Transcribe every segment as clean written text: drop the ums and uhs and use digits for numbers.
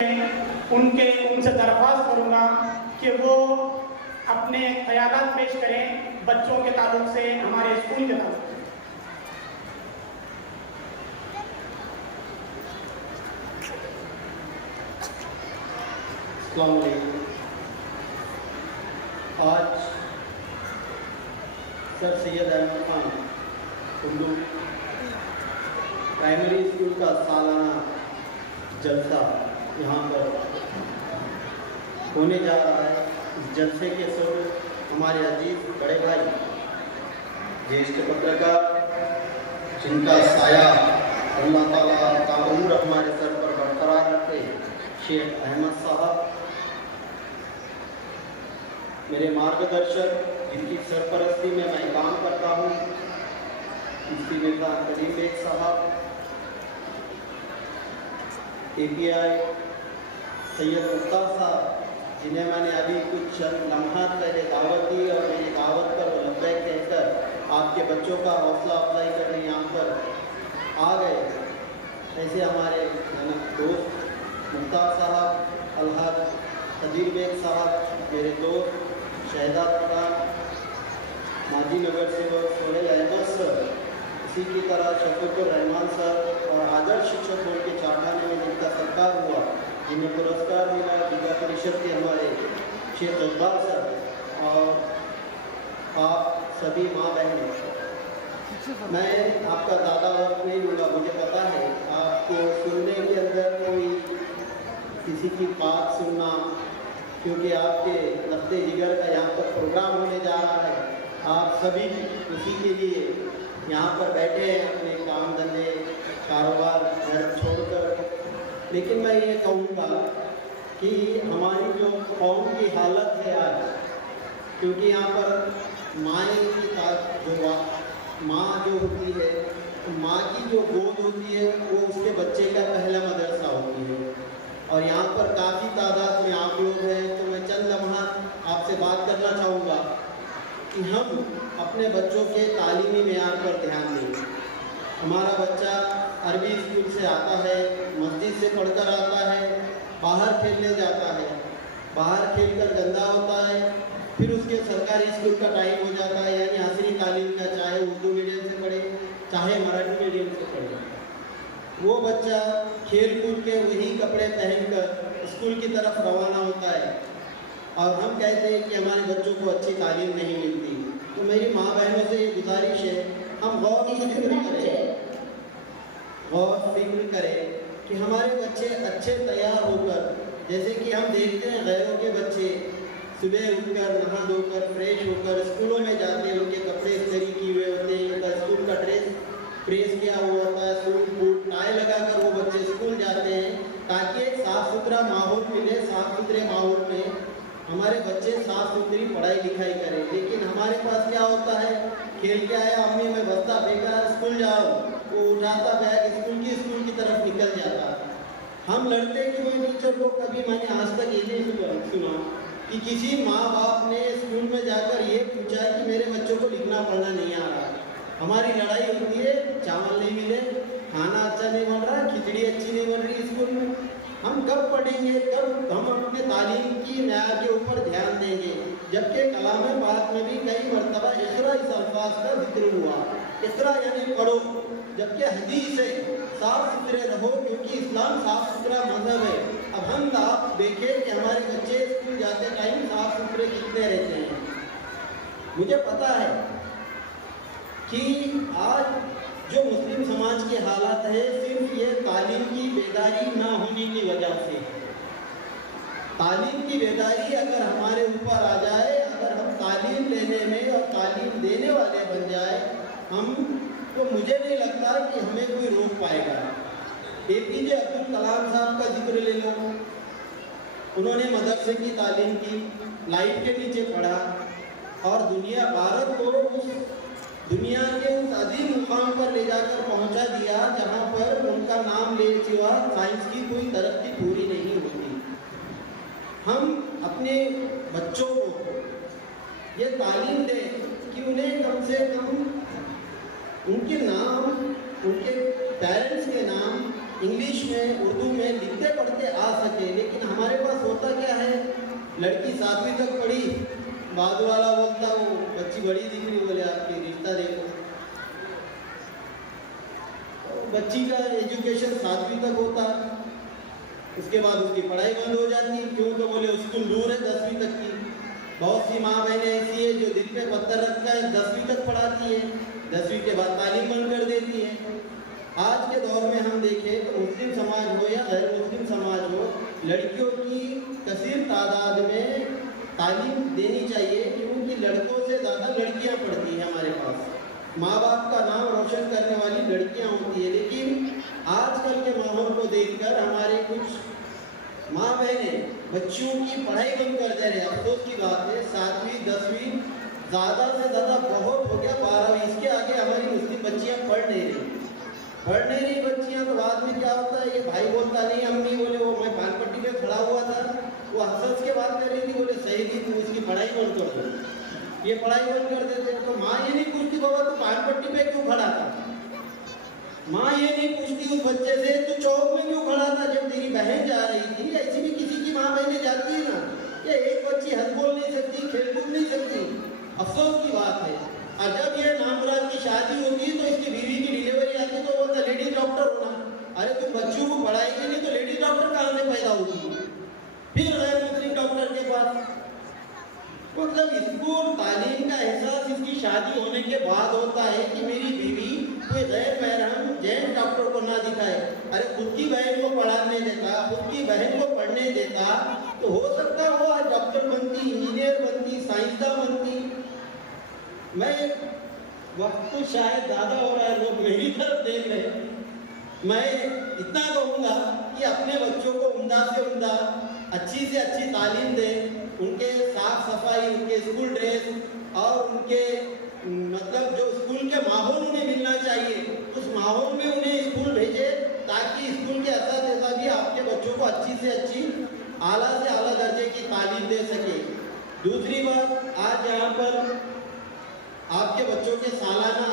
उनसे दरख्वास्त करूंगा कि वो अपने ख्यालात पेश करें बच्चों के ताल्लुक से हमारे स्कूल के ताल्लुक से। अस्सलाम वालेकुम। आज sir Syed Ahmad Khan Urdu primary school का सालाना जलसा यहाँ पर होने जा रहा है। इस जलसे के सब हमारे अजीज बड़े भाई ज्येष्ठ पत्रकार जिनका साया अल्लाह ताला ताउम्र हमारे सर पर बरकरार रखे, शेख अहमद साहब, मेरे मार्गदर्शक जिनकी सरपरस्ती में मैं काम करता हूँ, मुफ्ती मिर्ज़ा कलीम बेग साहब, API सैयद मुख्तार साहब, जिन्हें मैंने अभी कुछ लम्हात पहले दावत दी और मेरी दावत पर वो लब्बैक कहकर आपके बच्चों का हौसला अफजाई करने यहाँ पर आ गए। ऐसे हमारे दोस्त मुख्तार साहब, अलहाज खदीर बेग साहब, मेरे दोस्त शहदाद प्रधान, माजी नगर सेवक सोहेल अहमद सर, इसी की तरह शफीकुर रहमान सर और आदर्श शिक्षक बोर्ड के चारखाने में जिनका सत्कार हुआ, जिन्हें पुरस्कार मिला, जिला परिषद के हमारे शेख इकबाल सर और आप सभी माँ बहनें, मैं आपका ज़्यादा वक्त नहीं लूँगा। मुझे पता है आपको सुनने के अंदर कोई किसी की बात सुनना, क्योंकि आपके लफ्ते जिगर का यहाँ पर प्रोग्राम होने जा रहा है, आप सभी उसी के लिए यहाँ पर बैठे हैं अपने काम धंधे कारोबार घर छोड़कर। लेकिन मैं ये कहूँगा कि हमारी जो कौम की हालत है आज, क्योंकि यहाँ पर माँ जो होती है, तो माँ की जो गोद होती है वो उसके बच्चे का पहला मदरसा होती है। और यहाँ पर काफ़ी तादाद में आप लोग हैं, तो मैं चंद लम्हा आपसे बात करना चाहूँगा कि हम अपने बच्चों के तालीमी मेयार पर ध्यान दें। हमारा बच्चा अरबी स्कूल से आता है, मस्जिद से पढ़कर आता है, बाहर खेलने जाता है, बाहर खेलकर गंदा होता है, फिर उसके सरकारी स्कूल का टाइम हो जाता है, यानी असली तालीम का, चाहे उर्दू मीडियम से पढ़े चाहे मराठी मीडियम से पढ़े, वो बच्चा खेल कूद के वही कपड़े पहनकर स्कूल की तरफ रवाना होता है और हम कहते हैं कि हमारे बच्चों को अच्छी तालीम नहीं मिलती। तो मेरी माँ बहनों से ये गुजारिश है, हम गौर फिक्र करें कि हमारे बच्चे अच्छे तैयार होकर, जैसे कि हम देखते हैं गैरों के बच्चे सुबह उठकर नहा धोकर फ्रेश होकर स्कूलों में जाते हैं, उनके कपड़े इस्त्री किए हुए होते हैं, उनका स्कूल का ड्रेस प्रेस किया हुआ होता है, सूट बूट टाई लगाकर वो बच्चे स्कूल जाते हैं ताकि एक साफ़ सुथरा माहौल मिले। साफ़ सुथरे माहौल में हमारे बच्चे साफ़ सुथरी पढ़ाई लिखाई करें। लेकिन हमारे पास क्या होता है, खेल के आया, अम्मी में बस्ता फेंका, स्कूल जाओ, वो उठाता बैग स्कूल की तरफ निकल जाता। हम लड़ते कि कोई टीचर को कभी मैंने आज तक ये नहीं सुना कि किसी माँ बाप ने स्कूल में जाकर ये पूछा है कि मेरे बच्चों को लिखना पढ़ना नहीं आ रहा। हमारी लड़ाई होती है, चावल नहीं मिले, खाना अच्छा नहीं बन रहा, खिचड़ी अच्छी नहीं बन रही स्कूल में। हम कब पढ़ेंगे, कब हम अपने तालीम की म्यार के ऊपर ध्यान देंगे? जबकि कलाम पाक में भी कई मरतबा इक़रा इस अल्फाज का जिक्र हुआ, इक़रा यानी पढ़ो, जबकि हदीस है साफ़ सुथरे रहो, क्योंकि इस्लाम साफ़ सुथरा मजहब है। अब हम आप देखें कि हमारे बच्चे स्कूल जाते टाइम साफ़ सुथरे कितने रहते हैं। मुझे पता है कि आज जो मुस्लिम समाज की हालत है, सिर्फ ये तालीम की बेदारी ना होने की वजह से। तालीम की बेदारी अगर हमारे ऊपर आ जाए, अगर हम तालीम लेने में और तालीम देने वाले बन जाए हम, तो मुझे नहीं लगता कि हमें कोई रोक पाएगा। APJ अब्दुल कलाम साहब का जिक्र ले लो, उन्होंने मदरसे की तालीम की, लाइट के नीचे पढ़ा और भारत को उस दुनिया के उस अजीम मुकाम पर ले जाकर पहुंचा दिया जहां पर उनका नाम ले सिवा साइंस की कोई तरक्की पूरी नहीं होती। हम अपने बच्चों को ये तालीम दें कि उन्हें कम से कम उनके नाम, उनके पेरेंट्स के नाम इंग्लिश में उर्दू में लिखते पढ़ते आ सके, लड़की 7वीं तक पढ़ी, बाद वाला बोलता वो बच्ची बड़ी दिख रही, बोले आपकी रिश्ता देखो। तो बच्ची का एजुकेशन 7वीं तक होता, उसके बाद उसकी पढ़ाई बंद हो जाती। क्यों? तो बोले स्कूल दूर है 10वीं तक की। बहुत सी माँ बहनें ऐसी है जो दिल पे पत्थर रखता है, 10वीं तक पढ़ाती है, 10वीं के बाद तालीम बंद कर देती है। आज के दौर में हम देखें तो मुस्लिम समाज हो या गैर मुस्लिम समाज हो, लड़कियों की कसीर तादाद में तालीम देनी चाहिए, क्योंकि लड़कों से ज़्यादा लड़कियां पढ़ती हैं हमारे पास। माँ बाप का नाम रोशन करने वाली लड़कियां होती है, लेकिन आजकल के माहौल को देखकर हमारे कुछ माँ बहनें बच्चियों की पढ़ाई बंद कर दे रहे हैं। अफसोस की बात है, 7वीं 10वीं ज़्यादा से ज़्यादा बहुत हो गया 12वीं, इसके आगे हमारी मुस्लिम बच्चियाँ पढ़ नहीं रही बच्चियाँ। तो बाद में क्या होता है, ये भाई बोलता नहीं, अम्मी बोले वो मैं पान पट्टी पे खड़ा हुआ था, वो हंस के बात कर रही थी, बोले सही थी, तू उसकी पढ़ाई बंद कर दो। ये पढ़ाई बंद कर देते हैं। तो माँ ये नहीं पूछती बाबा तू पान पट्टी पे क्यों खड़ा था, माँ ये नहीं पूछती उस बच्चे से तू चौक में क्यों खड़ा था जब तेरी बहन जा रही थी। ऐसी भी किसी की माँ बहनें जाती है ना, ये एक बच्ची हंस बोल नहीं सकती, खेल कूद नहीं सकती। अफसोस की बात है। और जब ये नामुराद की शादी होती है तो इसकी बीवी की डिलीवरी आती है तो बोलता लेडी डॉक्टर होना। अरे तुम बच्चों को पढ़ाएंगे नहीं तो लेडी डॉक्टर कहाँ से पैदा होगी, फिर गैर मुस्लिम डॉक्टर के पास। मतलब स्कूल तालीम का एहसास इसकी शादी होने के बाद होता है कि मेरी बीवी कोई गैर महरम जैन डॉक्टर को ना दिखाए। अरे खुद की बहन को पढ़ाने देता, खुद की बहन को पढ़ने देता तो हो सकता वो आज डॉक्टर बनती, इंजीनियर बनती, साइंसदान बनती। मैं वक्त तो शायद ज़्यादा हो रहा है, लोग मेरी तरफ देख रहे हैं। मैं इतना कहूँगा कि अपने बच्चों को उम्दा से उम्दा अच्छी से अच्छी तालीम दें, उनके साफ सफाई, उनके स्कूल ड्रेस और उनके मतलब जो स्कूल के माहौल उन्हें मिलना चाहिए, उस माहौल में उन्हें स्कूल भेजें ताकि स्कूल के असातिज़ा भी आपके बच्चों को अच्छी से अच्छी आला से आला दर्जे की तालीम दे सके। दूसरी बात, आज यहाँ पर आपके बच्चों के सालाना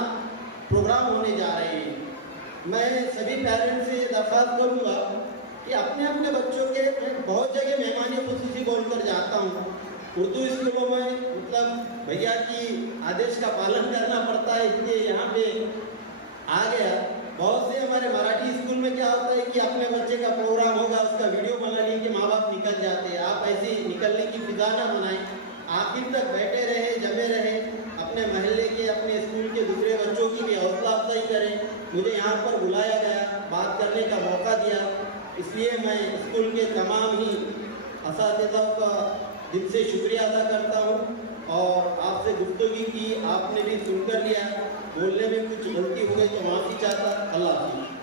प्रोग्राम होने जा रहे हैं। मैं सभी पेरेंट्स से दरख्वास्त करूँगा कि अपने अपने बच्चों के, मैं बहुत जगह मेहमानी खुसूसी बोलकर जाता हूँ, उर्दू स्कूलों में मतलब भैया की आदेश का पालन करना पड़ता है, इसलिए यहाँ पे आ गया। बहुत से हमारे मराठी स्कूल में क्या होता है कि अपने बच्चे का प्रोग्राम होगा, उसका वीडियो बनाने के माँ बाप निकल जाते हैं। आप ऐसी निकलने की फिजा ना बनाएं, आखिर तक बैठे रहे, जमे रहे, अपने महल्ले के, अपने स्कूल के दूसरे बच्चों की भी हौसला अफजाई करें। मुझे यहाँ पर बुलाया गया, बात करने का मौका दिया, इसलिए मैं स्कूल के तमाम ही असातिज़ा का दिल से शुक्रिया अदा करता हूँ। और आपसे गुफ्तगू की, आपने भी सुनकर लिया, बोलने में कुछ गलती हो गई तो माफ़ी चाहता। अल्लाह हाफ़िज़।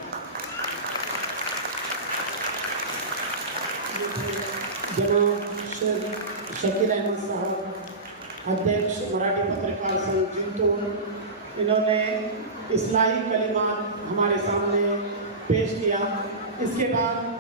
जनाब शकील अहमद साहब, अध्यक्ष मराठी पत्रकार संघ जिंतूर, इन्होंने इस्लाही कलिमात हमारे सामने पेश किया। इसके बाद